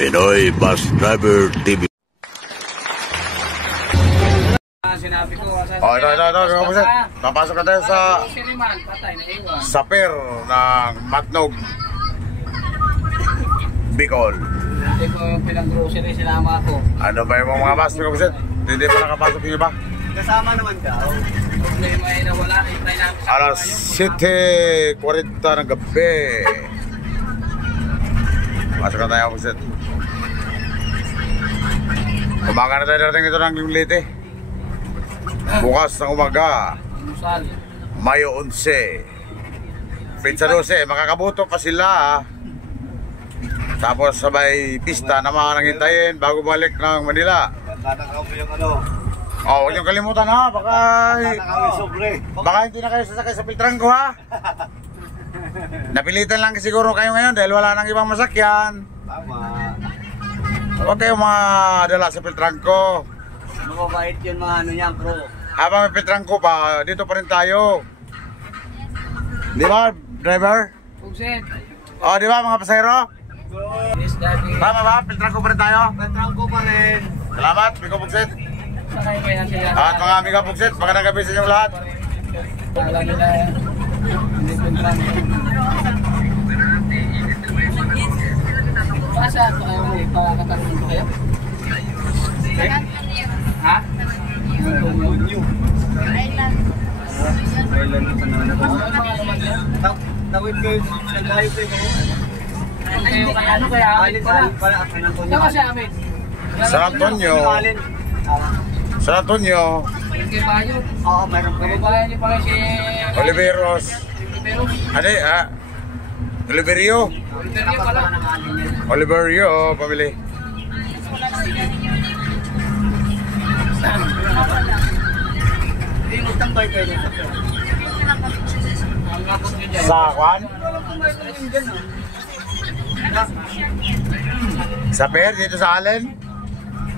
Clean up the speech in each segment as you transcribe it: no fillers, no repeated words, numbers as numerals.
Pinoy Bus Driver TV. Sinabi ko, ito. Papasok ka tayo sa pier ng Matnog, Bicol. Hindi ko yung pinag-grocery, sinama ako. Ano ba yung mga bus, Mikabuset? Hindi pa nakapasok yung iba? Kasama naman daw. Problema ay nawala. Alas 7:40 ng gabi. Pasok na tayo, Mikabuset. Umaga na tayo narating ito ng Leyte. Bukas ng umaga, Mayo 11, Pizza 12, makakabuto pa sila. Tapos sabay pista na mga nanghintayin bago balik ng Manila. Tatakaw mo yung ano. Huwag niyong kalimutan ha, baka hindi na kayo sasakay sa Piltrangko ha. Napilitan lang siguro kayo ngayon dahil wala nang ibang masakyan. Tama. Huwag kayong madala sa Piltrangko. Mababait yun mga ano niyan, bro. Habang may Piltrangko pa, dito pa rin tayo. Di ba, driver? Pugset. Di ba mga pasahero? Yes, daddy. Tama ba? Piltrangko pa rin tayo? Piltrangko pa rin. Salamat, Mika Pugset. Sakay kaya sila. At mga Mika Pugset, magandang gabi sa inyong lahat. Alam nila yan. Hindi Piltrangko. Pasa, pakakatanong ko kayo? Ha? Tawid ko yung naglayo ko yung Ano kaya amin pala? Saan kasi amin? San Antonio. San Antonio. Yung bayo? Oo, meron pa yun. Kababayan niyo pala si... Oliveros. Oliverio. Oliverio pala. Oliverio, pamili. Hindi mo tambay kayo dyan. Sa Kwan? Sa pier, dito sa Allen?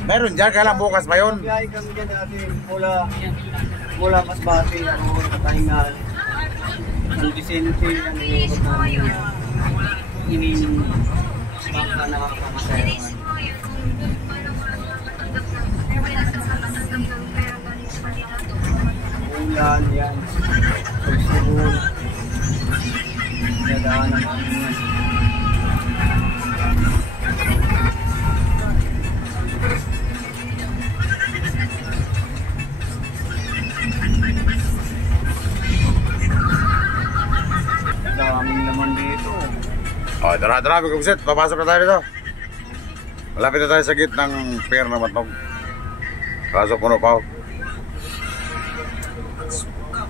Meron dyan, kailang bukas pa yun. Biyahe kami dyan dati mula Masbate, Kapahingal. Ang Vicente, ang bangka na pamasayawan. Ulan, yan. Pagsibol. Dadaanan namin yan. Daming naman dito. Tara, Mika Pugset, papasok na tayo dito. Malapit na tayo sa gitnang pier ng Matnog. Kaso puno pa.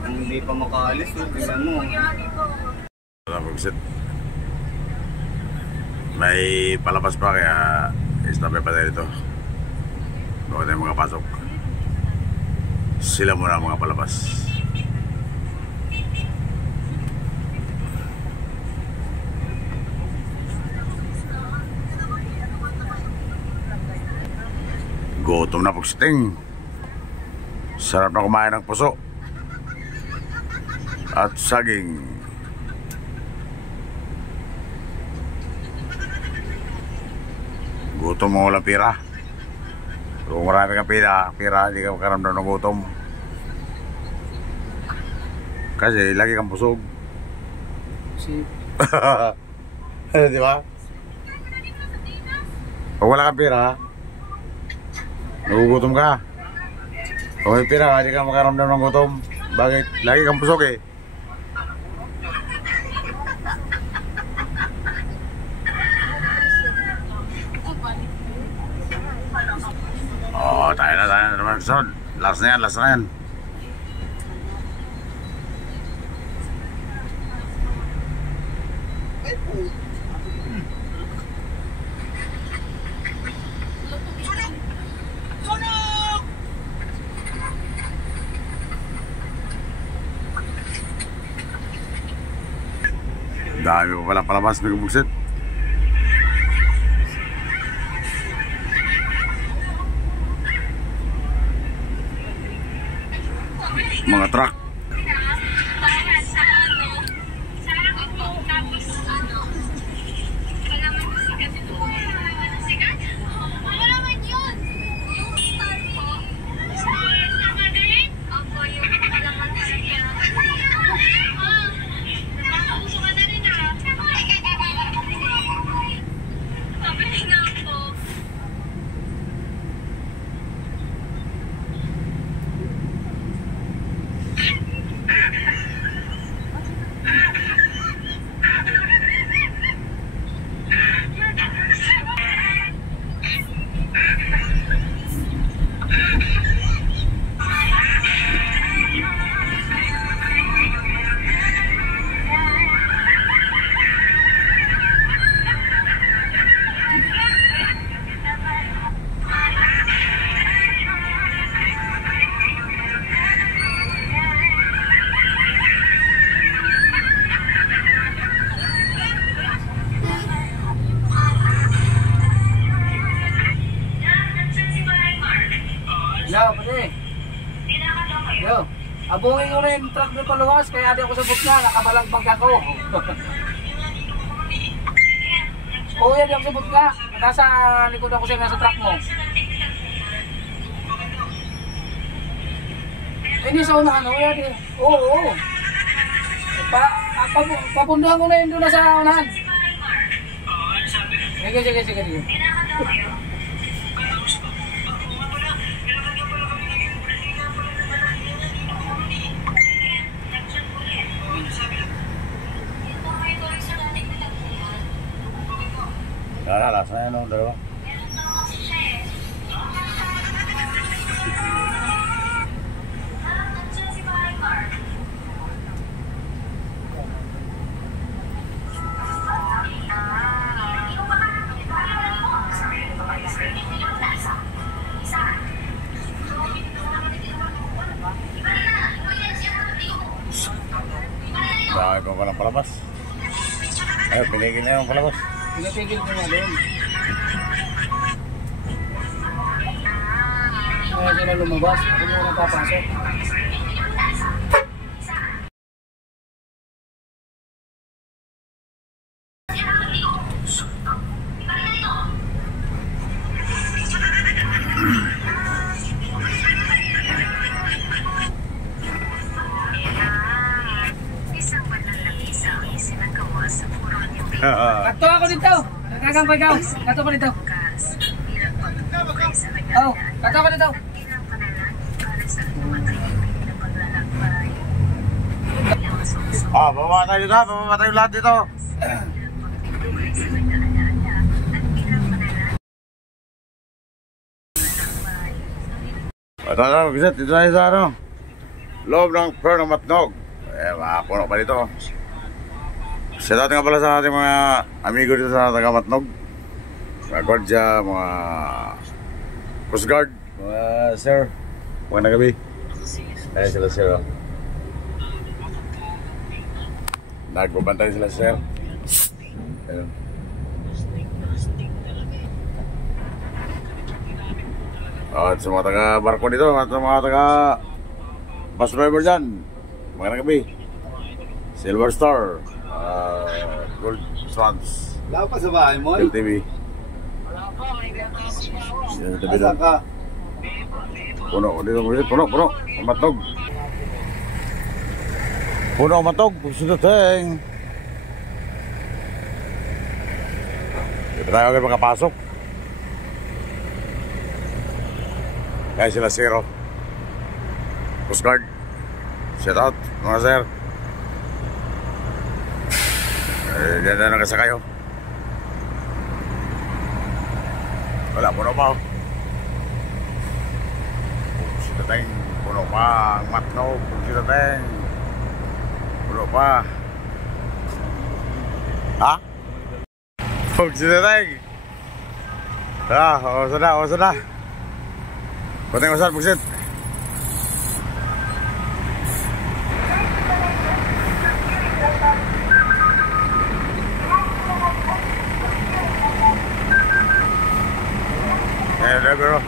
Kung hindi pa makaalis, tingnan mo. Mika Pugset. May palabas pa kaya stop pa tayo dito. Bago tayo makapasok. Sila muna mga palabas. Gutom na Pugseting. Sarap na kumain ng puso at saging. Gutom mo walang pira. Kung marami kang pira, hindi ka makaramdam ng gutom. Kasi lagi kang busog. Di ba? Kung wala kang pira, nagugutom ka. Kung may pira, hindi ka makaramdam ng gutom. Bakit? Lagi kang busog eh. Tayo na naman. Last na yan. Dami pa pala palabas, Mika Pugset. Mga truck. Abungin ko na yung truck na paluwas, kaya di ako sabot na, nakabalagbag ako. Oo, yan, di ako sabot ka. Nasa likod ako siya, nasa truck mo. Hindi sa unahan, oo yan eh. Oo. Papunduhan ko na yun doon sa unahan. Sige. Lasa na yun, dalawa. Dahil ko pa ng palabas. Ayun, pinigil na yung palabas. Pinatigil ko na doon. Kaya sila lumabas, ako muna napapasok. Kato ako dito! Nagkagang ko ikaw! Kato ko dito! Oh, kato ko dito! Bababa tayo dito, bababa tayo lahat dito. Ito, bisit, dito tayo sa ano, loob ng Perno Matnog. Makapuno pa dito. Shout out nga pala sa ating mga amigo dito sa taga Matnog, mga gwardiya, mga Coast Guard, mga sir, mga nagabi. Ayan sila sir. Nagbabantay sila sir. Ayun. At sa mga taga barko dito, at sa mga taga bus driver dyan, mga nagabi, Silver Star, Gold Swans, Wala pa sa bahay mo? LTV. Asa ka? Puno Matnog. Puno Matnog, Sinuteng. Dito tayo agad makapasok. Kaya sila zero. Coast Guard. Shout out mga sir. Diyan na nagkasa kayo. Wala, puno pa. Sinuteng, puno pa ang Matnog. Sinuteng, puno pa. Ha? Sinuteng. O sana. Puteng usap, buksit. Bro.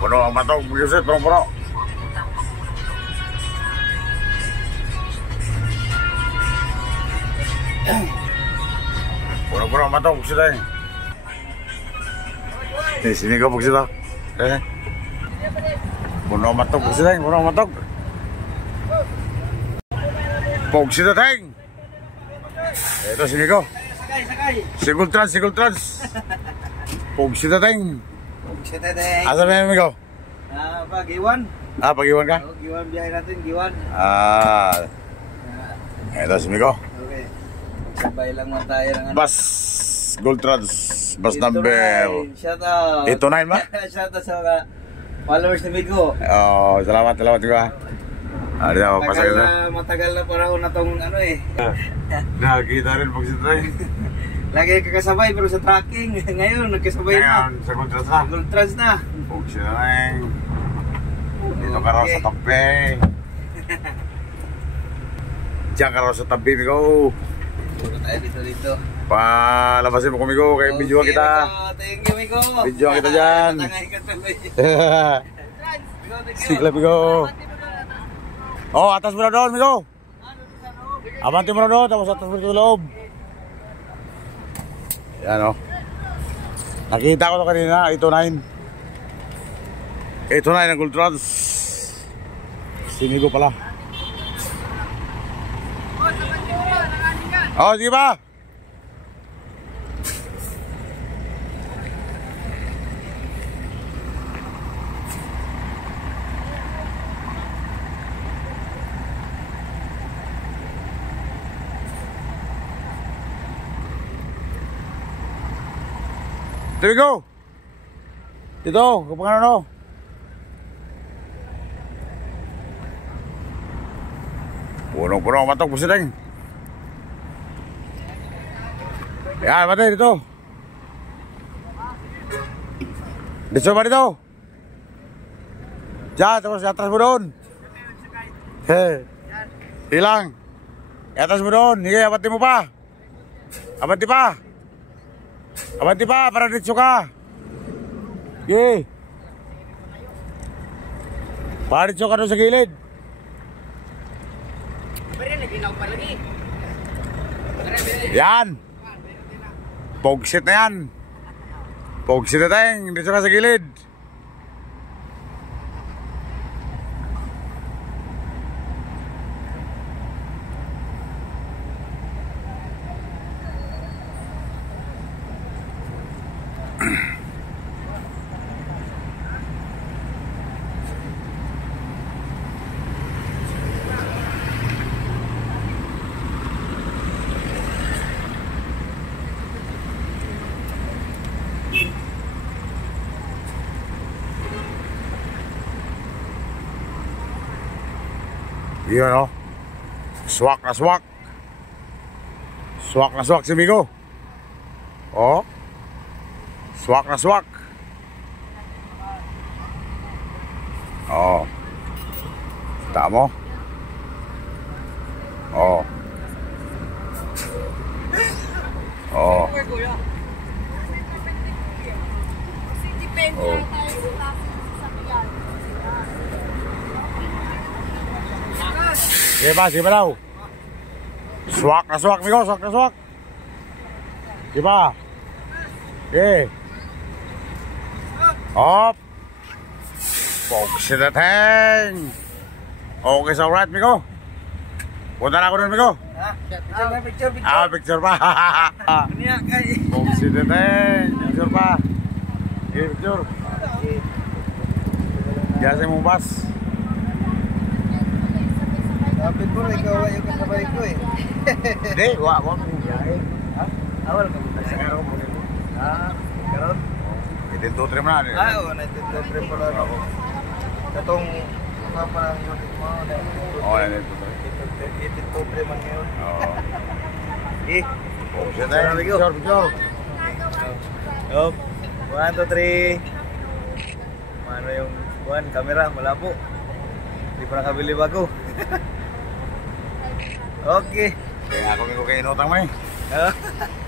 Puno ang Matnog, Buksit, puno. Puno ang Matnog, Buksit eh. Sini ka, Buksit ah. Puno ang Matnog, Buksit eh, puno ang Matnog. Buksit ah, Teng. Ito, sini ko. Sakay. Sigul trans. Buksit ah, Teng. Buksit ah, Teng. Asa na yung amigo? Pag-iwan. Pag-iwan ka? Giwan, biyahe natin, giwan. Ito si Miko. Okay. Sabay lang man tayo ng ano. Bus Gold Trans. Bus number Shout out. 829 ba? Shout out sa mga followers ni Migo. Salamat ko. Ano na, papasakay na. Matagal na panahon na tong ano eh. Nakakita rin pag sitray. Lagi kakasabay pero sa tracking. Ngayon, nagkasabay na. Ngayon, sa Gold Trans na. Gold Trans na. Pugsi na lang. Dito ka raw sa tabi. Diyan ka raw sa tabi, Migo. Puro tayo dito. Palabasin mo ko, Migo. Kaya video kita. Thank you, Migo. Video kita dyan. Tangay ka tuloy. Sigla, Migo. Oh, atas mo na doon, Migo. Abanti mo na doon, tapos atas mo na loob. Yan, oh. Nakita ko ito kanina, 809. 809 ang Gold Trans. Sinigo pala. Oh, sige ba? There we go. Dito, kapag ano. Punong-punong matok, pusideng. Yan, matay dito. Dito ba dito? Diyan, tapos atas mo doon. Hilang. Atas mo doon. Sige, abanti mo pa. Abanti pa. Abanti pa, para dito ka. Sige. Para dito ka doon sa gilid. Yan. Pogsit na yan. Pogsit na tayong. Dito ka sa gilid. Yun, oh. Swak na swak. Swak na swak si Migo. Oh. Swak na swak. Oh. Tama. Oh. Oh. Oh. Sige ba daw? Swak na swak, Migo, swak na swak. Sige ba? Sige. Hop. Focus na teng. Okay, so right, Migo. Punta na ako dun, Migo. Picture. Ah, picture pa. Niya, kay. Focus na teng. Picture pa. Sige, picture. Diyan sa mong bus. Sabi ko, ikaw ay yung kasabay ko eh. Hindi, wak mo biyahe. Ha? Awal ka mo. Sa karoon mo nito. Karon? Ito trip na. Oo, nagtitrip pala ako. Katong mga parang unit mo. Oo, yan ito. Ititrip man ngayon. Oo. Eh, Focus na teng. Picture, picture. Yup. 1, 2, 3. Mano yung camera, malabo. Hindi pa nakabili bago. Okay. Kaya ako Migo kayo inutang mo eh.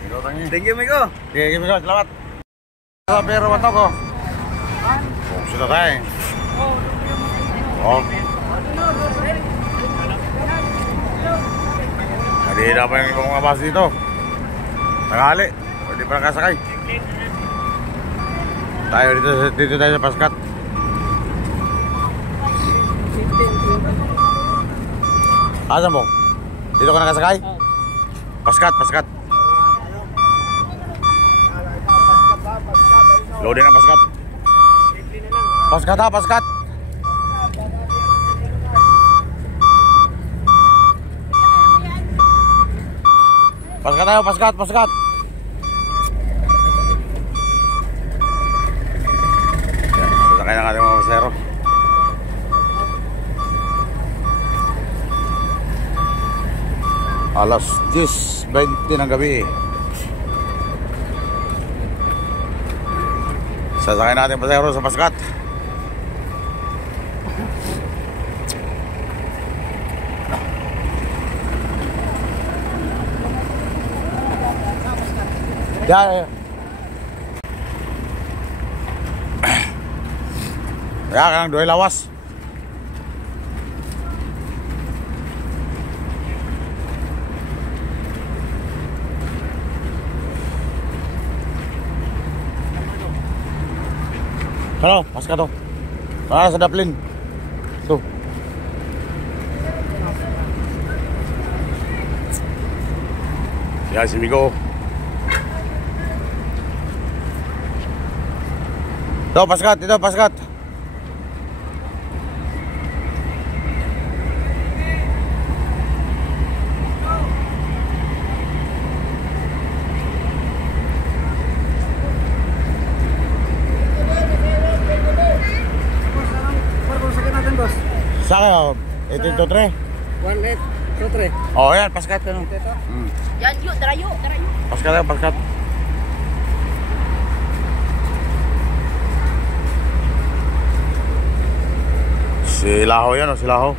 Inutang eh. Thank you, Migo. Sige, Migo, salamat. Pero matok ko. Focus na teng. Oh. Hindi na pa yung ibang mga bus dito. Tanghali. Hindi pa nakasakay. Tayo dito tayo sa Paskat. Asan mo? Dito ka nakasakay? Paskat. Loading ang Paskat. Paskat. Paskat tayo, paskat. Yan, sasakay ng ating mga masero. Alas 10:20 ng gabi. Sasakay natin pasahero sa Paskat. Ya. Ya kan dua lawas. Halo, Paskat tuh. Ah, sedaplin. Tuh. Ya, si Migo. Tuh, Paskat, itu Paskat. Saka, 1823. 1823. Oh, yan, Paskat. Ano? Yan, yuk, tara yuk. Paskat ya, Paskat. Si Laho yan, si Laho.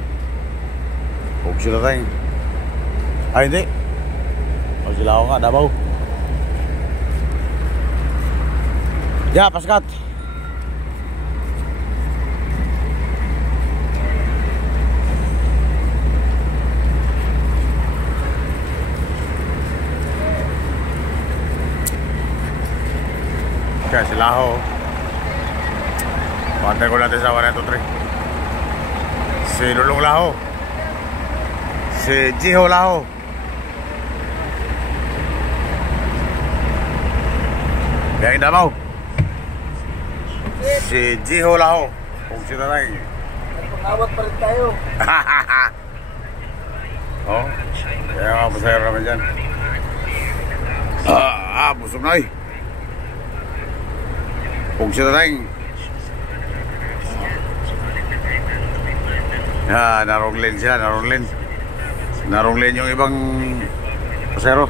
Huwag sila tayo. Ay, hindi. O, si Laho nga, Davao. Ya, Paskat. Okay, si Laho. Pantay ko natin sa 123. Si Lulong Laho. Si Jiho Laho. Biyahin Davao. Si Jiho Laho. Kung sila na yun. Pangawat pa rin tayo. Oh, kaya nga pasayro naman dyan. Busog na eh. Kung sila na yun. Narong lane sila, narong lane. Narong lane yung ibang pasero.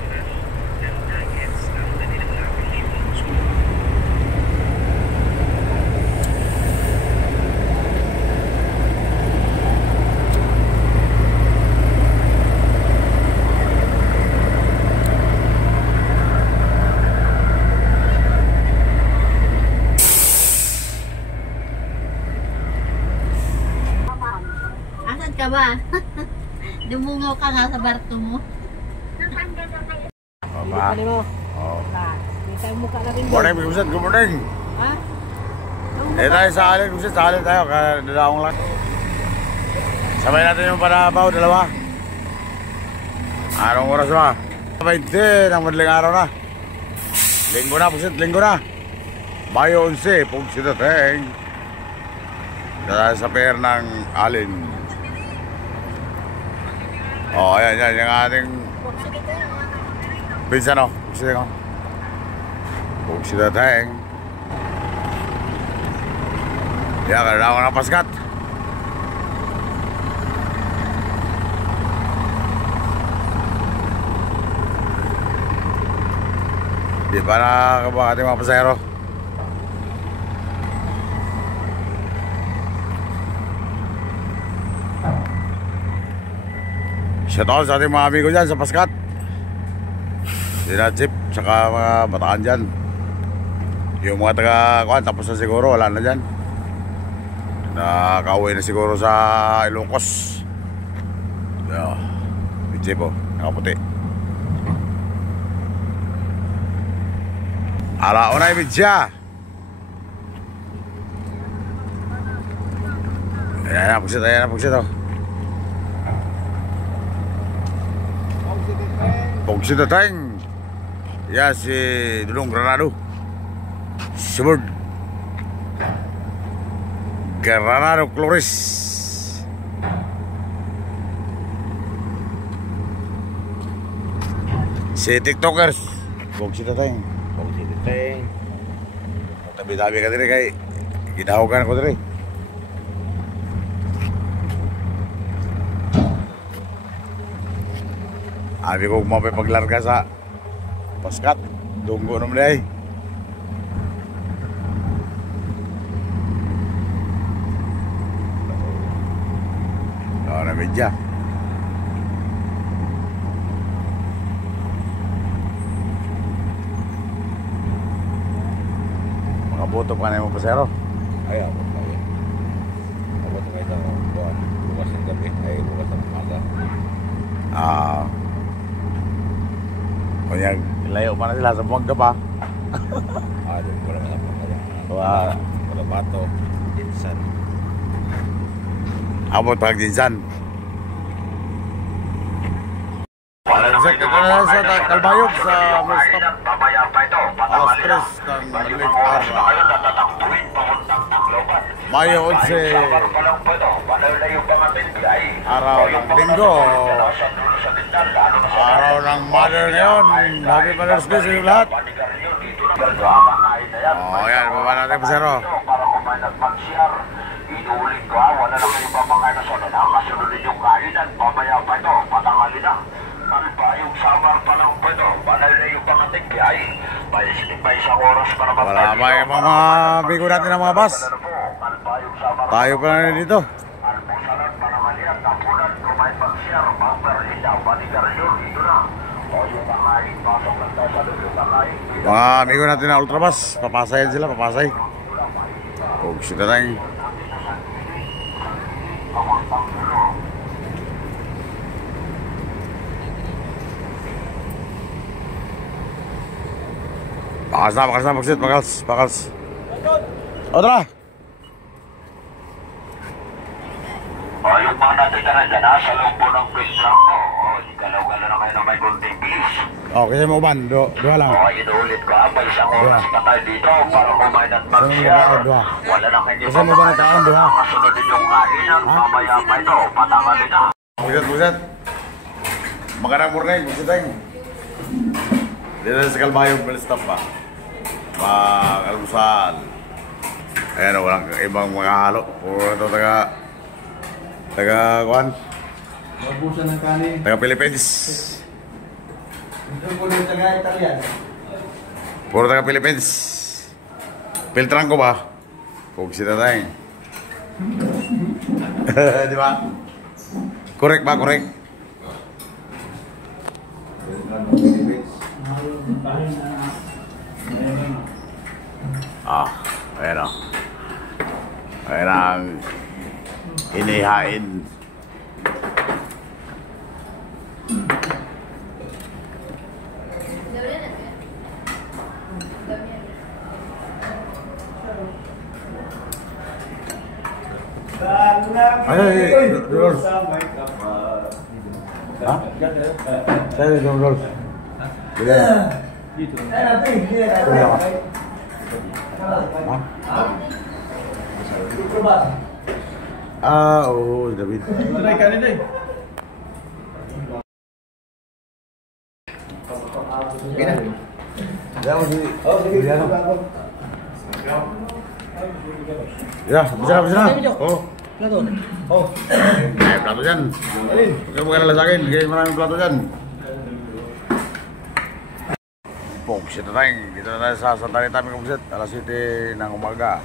Asan ka ba? Dumungaw ka nga sa barko mo. Ba? Oh. Good Morning, Bigusat. Good morning. Ha? Tayo sa alin, Bigusat. Sa alin tayo. Kadalaong lang. Sabay natin yung Panabaw, dalawa. Anong oras ba? 20 ng madaling araw na. Linggo na, Bigusat. Linggo na. Mayo 11, Pugsidateng. Dala sa pair ng alin. Oh, ayan, yan. Yung ating pinsan, o. Pugsidateng. Yan, kanila ako ng Paskat. Di ba nakakabang ating mga pasahero? Shoutout sa ating mga amigo dyan sa Paskat. Sina Chip, saka mga bataan dyan. Yung mga taga-kuhan, tapos na siguro, wala na dyan. Nakauwi na siguro sa Ilocos. Yeah. Yung Chip, oh, nakaputi. Ala, unay midya. Ayan na, pagsit, oh. Pugsidateng. Ya, si Dulong Granado. Subord Granado Flores. Si TikTokers. Pugsidateng. Tabi-tabi ka diri kay gidahogan ko diri. Abi ko kumapay paglarga sa paskat. Dunggo naman ay. Na medya. Makaboto pa na yung pasero. Ay, abot na yun. Abot na ito. Bukas ng gabi. Ay, bukas ng umaga. Kunyag, layo pa na sila sa buwag pa. Doon ko naman ang Wow. Kalabato, Dinsan. Abot pag dinsan. Sa Kalbayog sa Mustap. Alas 3 ng maliit araw. Mayo 11. Araw ng Linggo. Araw ng Mother ngayon. Happy Mother's Day sa inyo lahat. Yan. Baba natin po, Sero. Para kumain at mag-share. Inuulit ko wala na kayo papakain na soda. Kasunod ninyong kainan. Mamaya pa ito. Patangali na. Yung samar pa lang po ito. Banal na yung pangating biyay. May isang oras para Wala pa yung mga bigo natin ng mga bus. Tayo pa na dito. Almusalan para malihat. Napunan. Kumain mag-share. Magperlinda. Panigaryon. Dito na. O yung kakain. Pasok lang tayo sa lulong kakain. Mga amigo natin na ultrabus. Papasayan sila. Papasay. Sita tayong. Bakals na, magsit, bakals. O, tara! O yung mga natin na nandyan sa loob po ng pistram mo. O, galaw-galaw na kayo na may konting bilis. O, kasi mo ban, dua lang. O, inuulit ko may isang oras pa tayo dito para kumain at mag-share. Wala na kayo Kasi mo ba nagkaan, dua? Kasunod din yung kainan. Mamaya pa ito, patangali na. Buset. Magandang morning, buset tayo. Dito sa Kalbayog, Belstop pa. Almusal. Ayan, walang ibang mga halo. Puro ito taga-kuhan. Mabusan ng kanin. Taga-Philippines. Ito po yung taga-Italian. Puro taga-Philippines. Filtran ko ba? Pugsita tayo. Di ba? Correct ba? Correct. Ayan o. Ayan ang inihain. Ay, Rolls. Ha? Sa'yo yung Rolls. Bila na. Dito. Dito. Oo, David. Try kanin eh. Ya, masih. Ya, no. Ya, bisa na. Oh. Plato. Oh. Ay, plato dyan. Huwag ka nala sa akin. Kaya maraming plato dyan. Pogsit na tayo. Dito na tayo sa Santa Rita aming pogsit. Alas 7 ng umaga.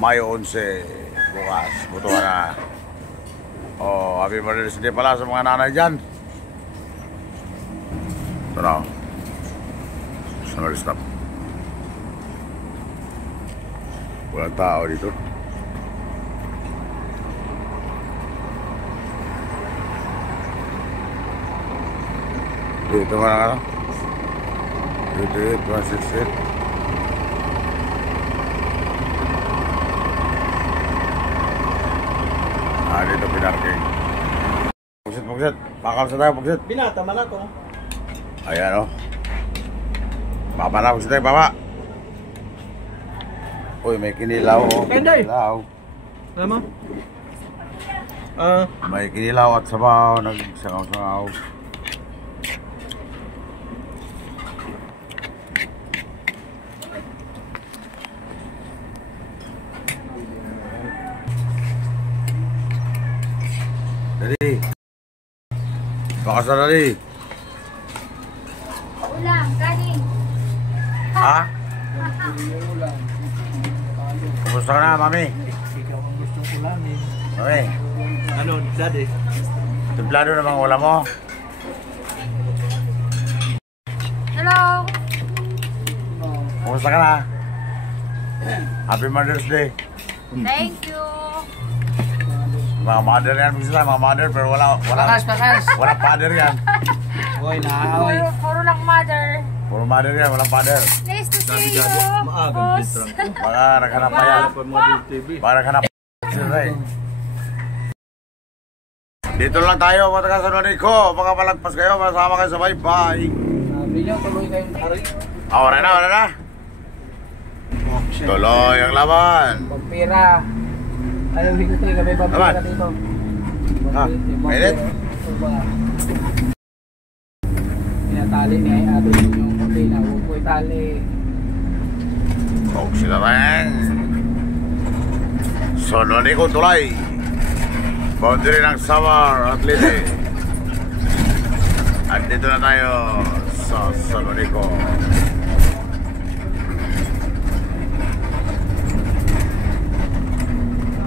Mayo 11. Bukas. Buto ka na. Oh, happy Mother's Day pala sa mga nanay dyan. Ito na. Sunod stop. Walang tao dito. Dito ka na ano? Dito, 168. Dito pinarking. Pugsit. Pakal sa tayo, pugsit. Binata man ako. Ayan o. Baba na, pugsit tayo, baba. Uy, may kinilaw o. Penday. Kinilaw. Alam mo? May kinilaw at sabaw. Nagsangaw-sangaw. Dali. Baka sanali. Ulam, kanin. Ha? Kumusta ka na, mami? Ikaw ang gustong ulamin. Mami, Ano, daddy? templado na bang ulam mo? Hello. Kumusta ka na? Happy Mother's Day. Thank you. Mga mother yan, sila mga mother, pero wala father yan. Hoy, naahoy. Puro lang mother. Puro mother yan, walang father. Nice to see you. Maagang Boss. pintrang. Baka naghanap pa yan. Model TV. Baka naghanap sila eh. Dito lang tayo, mga taga-San ko. Baka malagpas kayo, masama kayo sa bye-bye. Sabi niyo, tuloy kayong hari. Wala na. Tuloy ang laban. Pampira. Ayaw dito tayo, may pampira Laban. dito. Ha? Mainit? Pinatali ni Ate yung pila. Huwag ko itali. Huwag sila rin. Sononi ko tulay. Boundary ng Samar at Lili. At dito na tayo sa Sononi ko.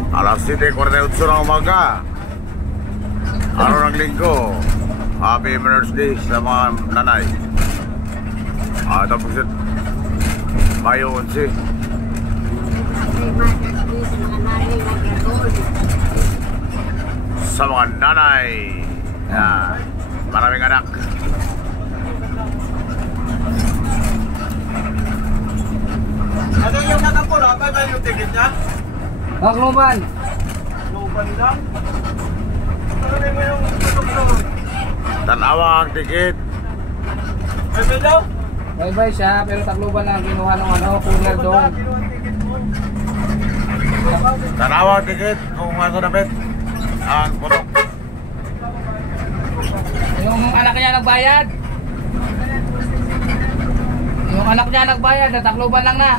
Alas 7:48 ng umaga. Araw ng linggo. Happy Mother's Day sa mga nanay. Tapos yun, Mayo 11. Sa mga nanay. Maraming anak. Ano yung nakapula? Ba yung ticket niya? Bakluban! Lupan lang? Ano mo yung tutok-tutok? Tanawa ang tikit. Ay, Melo? Bye-bye siya, pero takluban lang kinuha ng cooler doon. Tanawa ang tikit. Kung nga sa dapit. Ang putok. Yung anak niya nagbayad. Yung anak niya nagbayad, takluban lang na.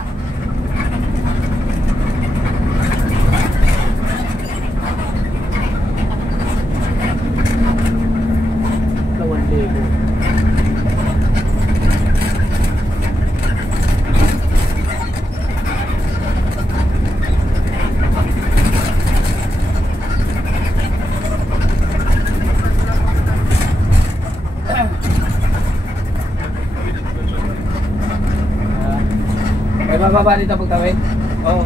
May bababa dito pagtawid? Oo.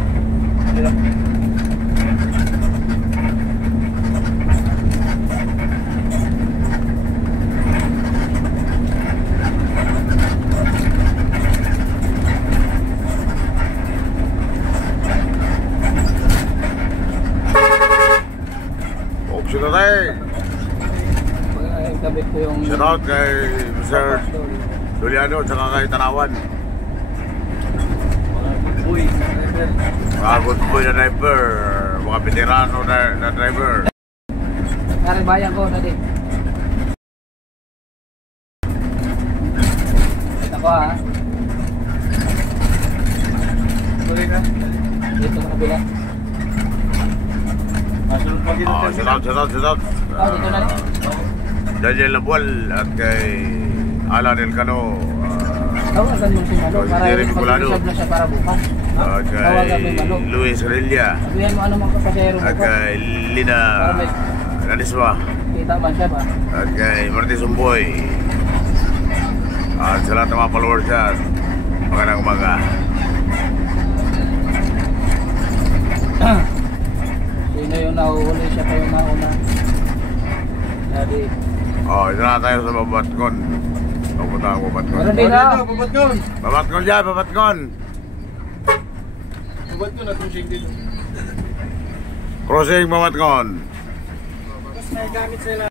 Option na tayo. Kabit ko yung... Shout out kay Mr. Juliano at saka kay Tanawan. Uy. Mga good boy na driver. Mga veterano na driver. Karibayan ko tadi. Kita ko ha. Tuloy ka. Dito sa kabila. Masunod pa dito. Shout out. Dito na rin. Daniel Labual at kay Alan Elcano. Tawagan mo si Malo para Jeremy Colado. mag-reserve na siya para bukas. At Tawagan mo kay yung Malo. Luis Aurelia. Sabihan mo ano mga kapasero At bukas. kay Lina Nanisma. Kita man siya ba? At kay Marty Sumboy. At sa lahat ng mga followers dyan. Magandang umaga. Sino yung nahuhuli siya pa yung nauna? Daddy. Ito na tayo sa Babatkon. Pupunta ang Babatkon. Meron din na. Babat ko. Babatkon dyan, Babatkon. Babat ko na itong shake dito. Crossing Babatkon. Mas may gamit sila.